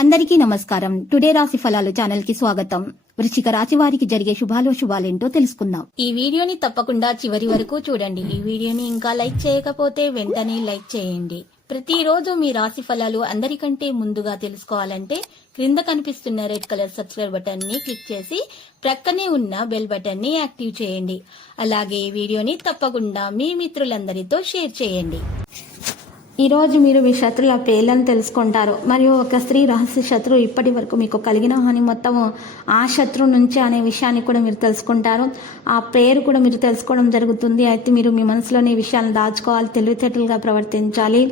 అందరికీ నమస్కారం. టుడే రాశి ఫలాలు ఛానల్ కి స్వాగతం. వృశ్చిక రాశి వారికి జరిగే శుభాలేంటో తెలుసుకుందాం. ఈ వీడియోని తప్పకుండా చివరి వరకు చూడండి. ఈ వీడియోని ఇంకా లైక్ చేయకపోతే వెంటనే లైక్ చేయండి. ప్రతిరోజు మీ రాశి ఫలాలు అందరికంటే ముందుగా తెలుసుకోవాలంటే క్రింద కనిపిస్తున్న రెడ్ కలర్ సబ్స్క్రైబ్ బటన్ ని క్లిక్ చేసి ప్రక్కనే ఉన్న బెల్ బటన్ ని యాక్టివ్ చేయండి. అలాగే ఈ వీడియోని తప్పకుండా మీ మిత్రులందరితో షేర్ చేయండి. ఈ రోజు మీరు మీ శత్రుల పేర్లను తెలుసుకుంటారు. మరియు ఒక స్త్రీ రహస్య శత్రువు ఇప్పటి వరకు మీకు కలిగిన హాని మొత్తం ఆ శత్రువు నుంచి అనే విషయాన్ని కూడా మీరు తెలుసుకుంటారు. ఆ పేరు కూడా మీరు తెలుసుకోవడం జరుగుతుంది. అయితే మీరు మీ మనసులోని విషయాలను దాచుకోవాలి, తెలివితేటలుగా ప్రవర్తించాలి.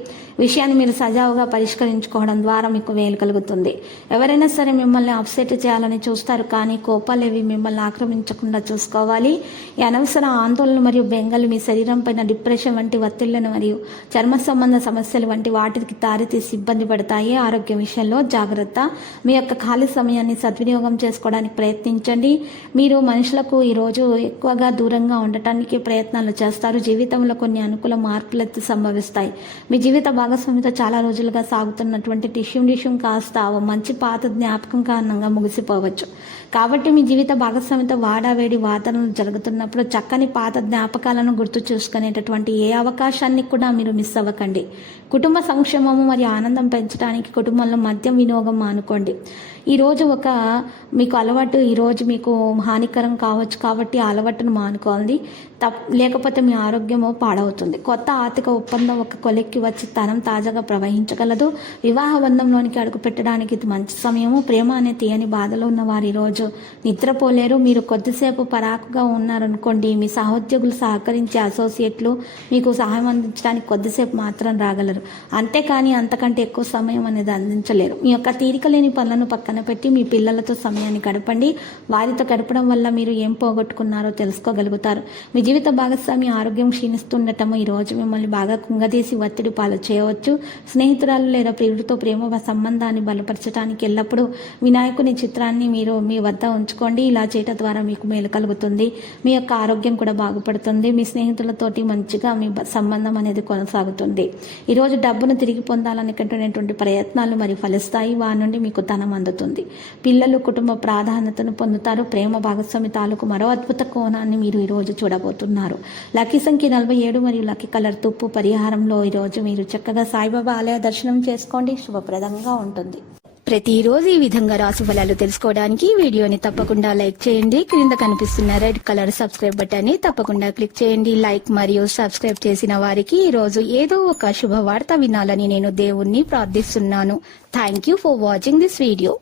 విషయాన్ని మీరు సజావుగా పరిష్కరించుకోవడం ద్వారా మీకు వేలు కలుగుతుంది. ఎవరైనా సరే మిమ్మల్ని అప్సెట్ చేయాలని చూస్తారు, కానీ కోపాలేవి మిమ్మల్ని ఆక్రమించకుండా చూసుకోవాలి. ఈ అనవసర ఆందోళన మరియు బెంగలు మీ శరీరం పైన డిప్రెషన్ వంటి ఒత్తిళ్లను మరియు చర్మ సంబంధ సమస్యలు వంటి వాటికి దారితీసి ఇబ్బంది పడతాయి. ఆరోగ్య విషయంలో జాగ్రత్త. మీ యొక్క ఖాళీ సమయాన్ని సద్వినియోగం చేసుకోవడానికి ప్రయత్నించండి. మీరు మనుషులకు ఈరోజు ఎక్కువగా దూరంగా ఉండటానికి ప్రయత్నాలు చేస్తారు. జీవితంలో కొన్ని అనుకూల మార్పులు సంభవిస్తాయి. మీ జీవిత భాగస్వామితో చాలా రోజులుగా సాగుతున్నటువంటి టిష్యూం కాస్త మంచి పాత జ్ఞాపకం కారణంగా ముగిసిపోవచ్చు. కాబట్టి మీ జీవిత భాగస్వామితో వాడావేడి వాదనలు జరుగుతున్నప్పుడు చక్కని పాత జ్ఞాపకాలను గుర్తు చూసుకునేటటువంటి ఏ అవకాశాన్ని కూడా మీరు మిస్ అవ్వకండి. కుటుంబ సంక్షేమము మరియు ఆనందం పెంచడానికి కుటుంబంలో మద్యం వినియోగం మానుకోండి. ఈరోజు మీకు అలవాటు ఈరోజు మీకు హానికరం కావచ్చు, కాబట్టి ఆ అలవాటును మానుకోవాలి. లేకపోతే మీ ఆరోగ్యము పాడవుతుంది. కొత్త ఆర్థిక ఒప్పందం ఒక కొలెక్కి వచ్చి తనం తాజాగా ప్రవహించగలదు. వివాహ బంధంలోనికి అడుగు పెట్టడానికి ఇది మంచి సమయము. ప్రేమ అనే తీయని బాధలో ఉన్న వారు ఈరోజు నిద్రపోలేరు. మీరు కొద్దిసేపు పరాకుగా ఉన్నారనుకోండి, మీ సహోద్యోగులు సహకరించే అసోసియేట్లు మీకు సహాయం అందించడానికి కొద్దిసేపు మాత్రం రాగలరు. అంతేకాని అంతకంటే ఎక్కువ సమయం అనేది అందించలేరు. మీ యొక్క తీరిక లేని పనులను పక్కన పెట్టి మీ పిల్లలతో సమయాన్ని గడపండి. వారితో గడపడం వల్ల మీరు ఏం పోగొట్టుకున్నారో తెలుసుకోగలుగుతారు. మీ జీవిత భాగస్వామి ఆరోగ్యం క్షీణిస్తుండటము ఈరోజు మిమ్మల్ని బాగా కుంగదీసి ఒత్తిడి పాలు చేయవచ్చు. స్నేహితురాలు లేదా ప్రియుడితో ప్రేమ సంబంధాన్ని బలపరచడానికి ఎల్లప్పుడూ వినాయకుని చిత్రాన్ని మీరు మీ వద్ద ఉంచుకోండి. ఇలా చేయటం ద్వారా మీకు మేలు కలుగుతుంది. మీ యొక్క ఆరోగ్యం కూడా బాగుపడుతుంది. మీ స్నేహితులతోటి మంచిగా మీ సంబంధం అనేది కొనసాగుతుంది. ఈరోజు డబ్బును తిరిగి పొందాలనుకునేటువంటి ప్రయత్నాలు మరి ఫలిస్తాయి. వారి నుండి మీకు ధనం అందుతుంది. పిల్లలు కుటుంబ ప్రాధాన్యతను పొందుతారు. ప్రేమ భాగస్వామి తాలూకు మరో అద్భుత కోణాన్ని మీరు ఈరోజు చూడబోతున్నారు. లక్కీ సంఖ్య 47 మరియు లక్కీ కలర్ తుప్పు. పరిహారంలో ఈరోజు మీరు చక్కగా సాయిబాబా ఆలయ దర్శనం చేసుకోండి. శుభప్రదంగా ఉంటుంది. ప్రతిరోజు ఈ విధంగా రాశి ఫలాలు తెలుసుకోవడానికి వీడియోని తప్పకుండా లైక్ చేయండి. క్రింద కనిపిస్తున్న రెడ్ కలర్ సబ్స్క్రైబ్ బటన్ ని తప్పకుండా క్లిక్ చేయండి. లైక్ మరియు సబ్స్క్రైబ్ చేసిన వారికి ఈ రోజు ఏదో ఒక శుభవార్త వినాలని నేను దేవుణ్ణి ప్రార్థిస్తున్నాను. Thank you for watching this video.